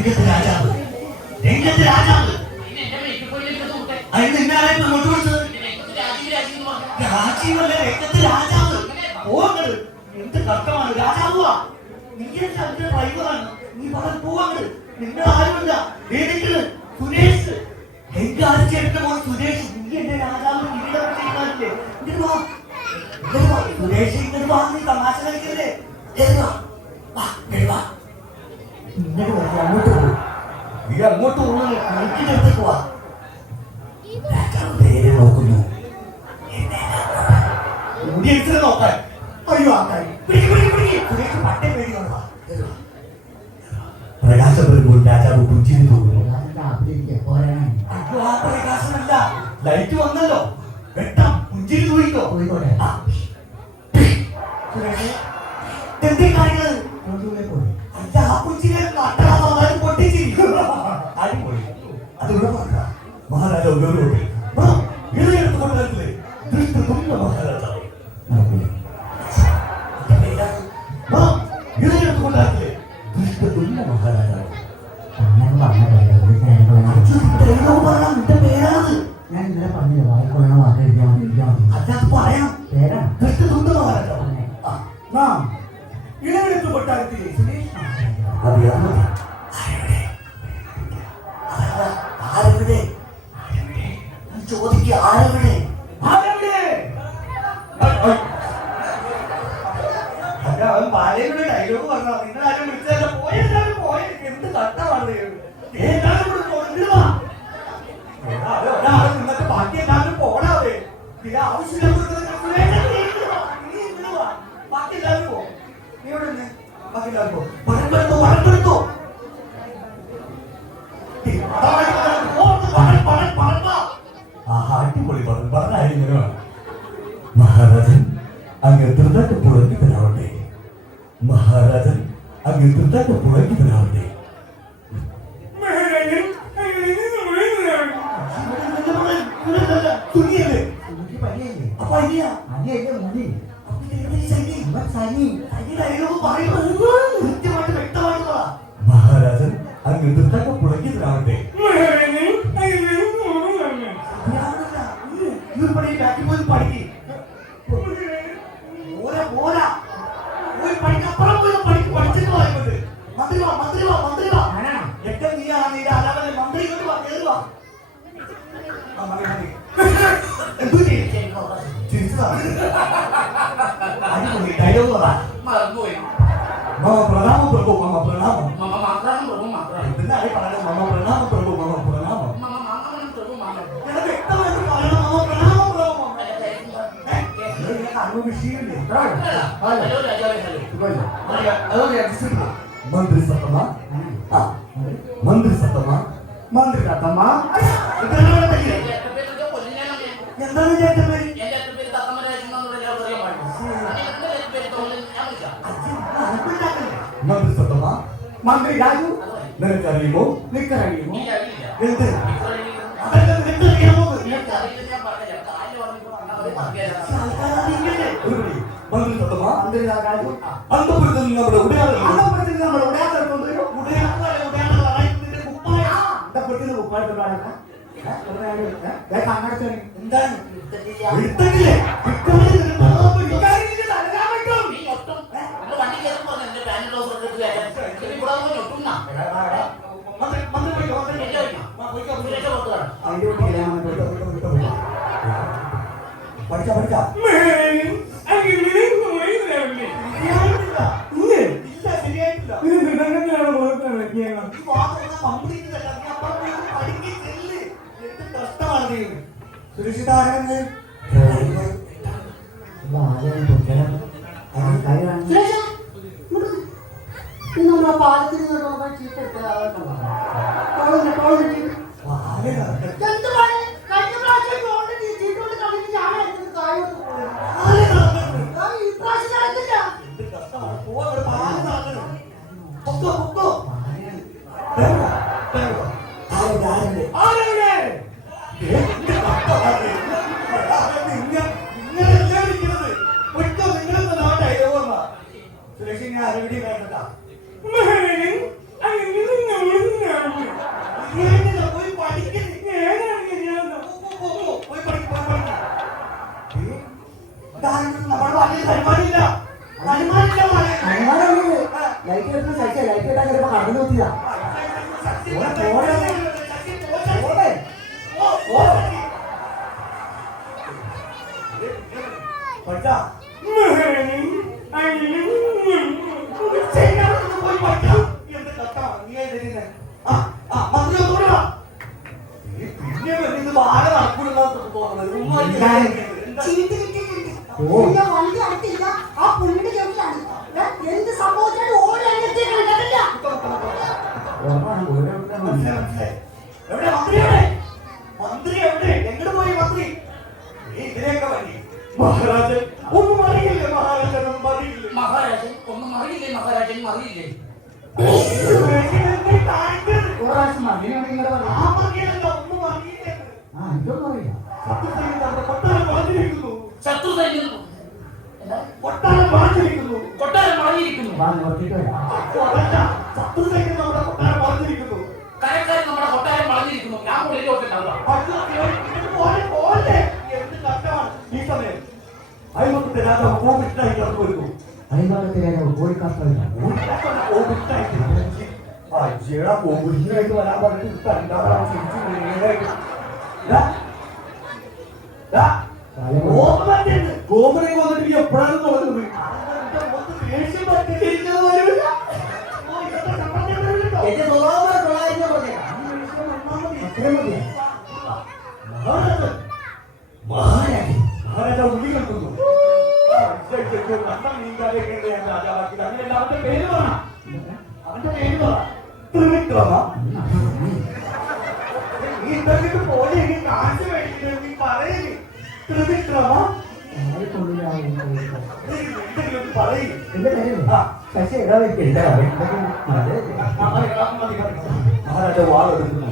രംഗത്ത് രാജാവ്, രംഗത്ത് രാജാവ്. അതിന് നിന്നാലെ ഇങ്ങോട്ട് വിളിച്ചത്? രാജീവല്ല, രംഗത്ത് രാജാവ്. പോകണ്ട്. എന്ത് കഷ്ടമാണ് രാജാവുവാ. നീ എന്റെ ഡ്രൈവറാണ്. നീ പറഞ്ഞ പോകണ്ട്. നിങ്ങൾ ആരുമില്ല. ഏതെങ്കിലും സുരേഷ് എങ്കാരിച്ച് എടുത്ത പോലെ സുരേഷ്, നീ എന്റെ രാജാവ് കിരീടം ചെയ്യാറില്ലേ? സുരേഷ് ഇങ്ങനെ വാ, നീ തമാശ കളിക്കല്ലേ? അങ്ങോട്ട് പോകും. നീ അങ്ങോട്ട് പോകുന്നു. കളിക്കിനടുത്ത് പോവാ. രാജാവ് പേര് നോക്കുന്നു. നോക്കാൻ അയ്യോ ആക്കാൻ സുരേഷ് പട്ടേ പേടി കൊണ്ടാ. പ്രകാശം വരുമ്പോൾ രാജാവ് പുഞ്ചിരി പോകുന്നു. അയ്യോ ആ പ്രകാശമല്ല, ലൈറ്റ് വന്നല്ലോ. വെട്ടാം, പുഞ്ചിരി പോയിക്കോ. എന്തേ കാര്യങ്ങള്? അല്ല, ആ പുഞ്ചിരി പൊട്ടിച്ചിരി അടിപൊളി. അതിവിടെ പറഞ്ഞ മഹാരാജാവ് ഇളയെടുത്തുകൊണ്ട് വരത്തില്ലേ? ദൃഷ്ടതുള്ള മഹാരാജാവ് ഇളയെടുത്തുകൊണ്ട് വരത്തില്ലേ? ദൃഷ്ടതുള്ള മഹാരാജാവ്. ഞാൻ ഇന്നലെ പറഞ്ഞില്ല, വായിക്കൊള്ളണ വാക്ക് എഴുതിയാൽ അത് പറയാം. ദൃഷ്ടതുള്ള മഹാരാജാവ്. ഇളയെടുത്ത് കൊട്ടാരത്തില്ലേ ആരവിടെ? ചോദിക്കുക, ആരവിടെ? അവൻ പാലയുടെ ഡയലോഗ് പറഞ്ഞ നിങ്ങൾ ആരും വിളിച്ചല്ല. പോയെല്ലാവരും പോയ എന്ത് കട്ടമാണ്. ഒരാളെ നിന്നിട്ട് ബാക്കി എല്ലാവരും പോടാതെ. ഇത് ആവശ്യമില്ല. ബാക്കി എല്ലാവരും പോ. നീ ഇവിടെ നിന്ന് ബാക്കി എല്ലാവരും പോ. പഴപ്പെടുത്തോ, പഴപ്പെടുത്തോ. അടിപൊളി പറഞ്ഞായിരുന്നു. മഹാരാജൻ അങ്ങ് ദ്രുതക്ക് പുറകി വരാവട്ടെ. മഹാരാജൻ അങ്ങ് ദ്രുതക്ക് പുറകി വരാവട്ടെ. മഹാരാജൻ അങ്ങ് ദ്രുതക്ക് പുറകി വരാവട്ടെ. പ്രണാമം പ്രഭു, മമ പ്രണാമം. എന്തിനാണ് പറയുന്നത്? മമ പ്രണാമം പ്രഭു, മമ പ്രണാമം. मंत्री सत्तमा, मंत्री सत्तमा, मंत्री सत्तमा. എന്താണ് ചേട്ടൻ പേര്? मंत्री सत्तमा, मंत्री രാജു. നിനക്കറിയുമോ? നിനക്കറിയുമോ? എന്ത്? मंत्री सत्तमा, मंत्री രാജു. അന്തപുരത്തിൽ നമ്മുടെ ഉടയാള എന്താണ് പഠിച്ച പഠിച്ച സുരക്ഷിതാരാണ് നമ്മുടെ പാലത്തിൽ ചീട്ടെടുത്ത സുരക്ഷ ആരോഗ്യ വേണ്ട കടന്നു നോക്കിയാ വണ്ടി അടുത്തില്ല ആ പുള്ളിയുടെ ചോട്ടിലാണ് എന്ത് സംഭവിച്ചാലും ഓരോ മന്ത്രി എവിടെ എങ്ങോട്ട് പോയി മന്ത്രി ഇതിനൊക്കെ വണ്ടി മഹാരാജൻ ഒന്നും അറിയില്ലേ മഹാരാജനും അറിയില്ലേ മഹാരാജൻ ഒന്നും അറിയില്ലേ മഹാരാജൻ അറിയില്ലേ ശത്രു സൈന്യം കൊട്ടാരം വളഞ്ഞിരിക്കുന്നു കൊട്ടാരം വളഞ്ഞിരിക്കുന്നു ശത്രു സൈന്യം നമ്മുടെ കൊട്ടാരം വളഞ്ഞിരിക്കുന്നു കരക്കാരൻ നമ്മുടെ കൊട്ടാരം വളഞ്ഞിരിക്കുന്നു ഞാൻ ഉള്ളിലോട്ടുണ്ടാവുക എന്ത് കഷ്ടമാണ് ഈ സമയം അയൽവക്കത്തെ രാജാവ് കോപിഷ്ടായി കടന്നു വരുന്നു കോപിഷ്ടായിട്ട് വരാൻ പറഞ്ഞിട്ട് ഗോപനെ വന്നിട്ട് എപ്പോഴാണ് തുടങ്ങുന്നത് എന്റെ സ്വഭാവം മഹാരാജാവ് ഉള്ളി കൽക്കുന്നു അവന്റെ പേര് പറ അവന്റെ പേര് പറ ത്രിവിക്രമ നീ ഇതൊക്കെ പോലെ എനിക്ക് കാശ് മേടിക്കുന്നത് നീ പറയില്ലേ ത്രിവിക്രമ പറയില്ല മഹാരാജാവ് വാളെടുക്കുന്നു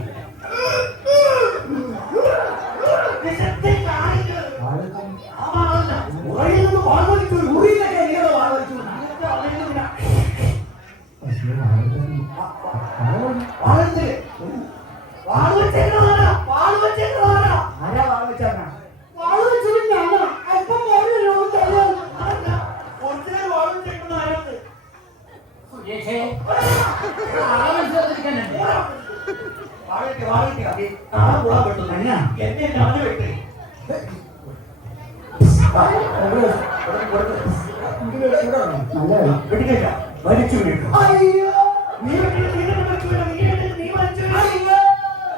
എന്നെ ഞാന് വെട്ടേ മരിച്ചു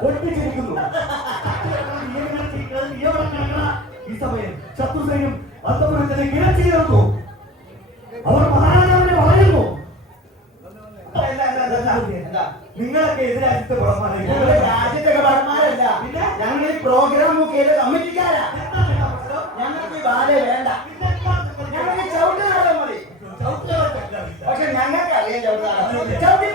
ഒട്ടിച്ചിരിക്കുന്നു ഈ സമയം ശത്രു സൈന്യം അന്തപുരത്തിനെ കിടച്ചു ചേർന്നു അവർ മഹാരാജാവിനെ വളരുന്നു നിങ്ങളൊക്കെ എതിരാജ്യത്തെ രാജ്യത്തെ ഭടന്മാരല്ല പിന്നെ ഞങ്ങൾ ഈ പ്രോഗ്രാം മുഖേന കമ്മിറ്റിക്കാരാ ഞങ്ങൾക്ക് ഈ ബാല വേണ്ട ഞങ്ങൾക്ക് ചവിട്ടുകാലം മതി പക്ഷെ ഞങ്ങൾക്ക് അറിയാം ചവിട്ടുകാലം ചവിട്ടി